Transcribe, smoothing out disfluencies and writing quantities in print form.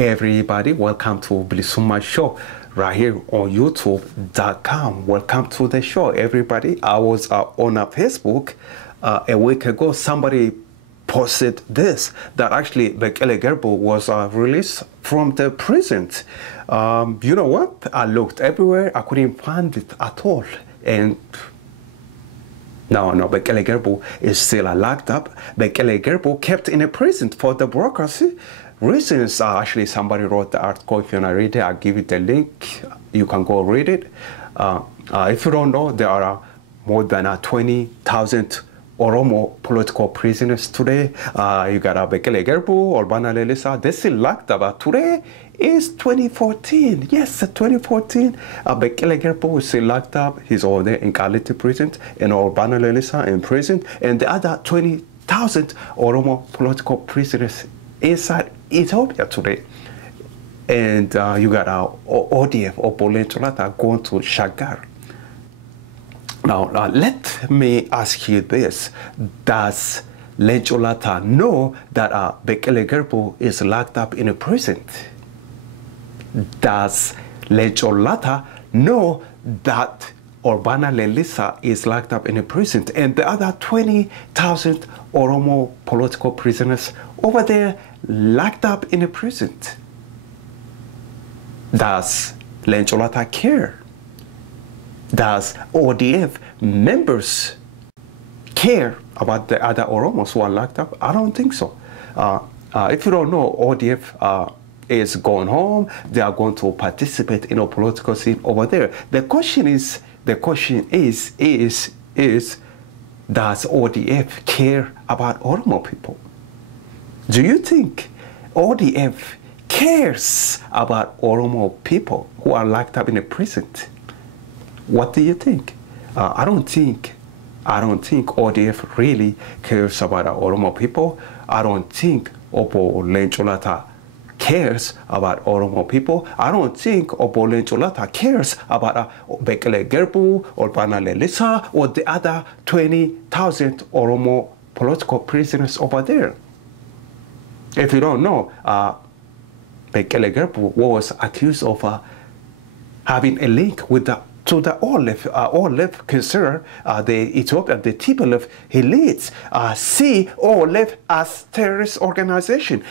Everybody, welcome to Bilisuma Show right here on YouTube.com. Welcome to the show, everybody. I was on a Facebook a week ago. Somebody posted this, that actually Bekele Gerbo was released from the prison. You know what? I looked everywhere. I couldn't find it at all. And no, Bekele Gerbo is still locked up. Bekele Gerbo kept in a prison for the bureaucracy reasons. Actually, somebody wrote the article. If you want to read it, I'll give you the link. You can go read it. If you don't know, there are more than 20,000 Oromo political prisoners today. You got Bekele Gerbo, Olbana Lelisa. They're still locked up. Today is 2014. Yes, 2014. Bekele Gerbo is still locked up. He's over there in Kality prison, and Olbana Lelisa in prison, and the other 20,000 Oromo political prisoners inside Ethiopia today. And you got ODF or Bolen Cholata going to Shagar. Now, let me ask you this. Does Lencholata know that Bekele Gerbo is locked up in a prison? Does Lencholata know that Olbana Lelisa is locked up in a prison and the other 20,000 Oromo political prisoners over there locked up in a prison? Does Lencholata care? Does ODF members care about the other Oromos who are locked up? I don't think so. If you don't know, ODF is going home. They are going to participate in a political scene over there. The question is, does ODF care about Oromo people? Do you think ODF cares about Oromo people who are locked up in a prison? What do you think? I don't think ODF really cares about Oromo people. I don't think Obo Lencholata cares about Oromo people. I don't think Obo Lencholata cares about Bekele Gerbo or Olbana Lelisa or the other 20,000 Oromo political prisoners over there. If you don't know, Bekele Gerbo was accused of having a link with the OLF consider the Ethiopia, the TPLF, he leads, see OLF as terrorist organization.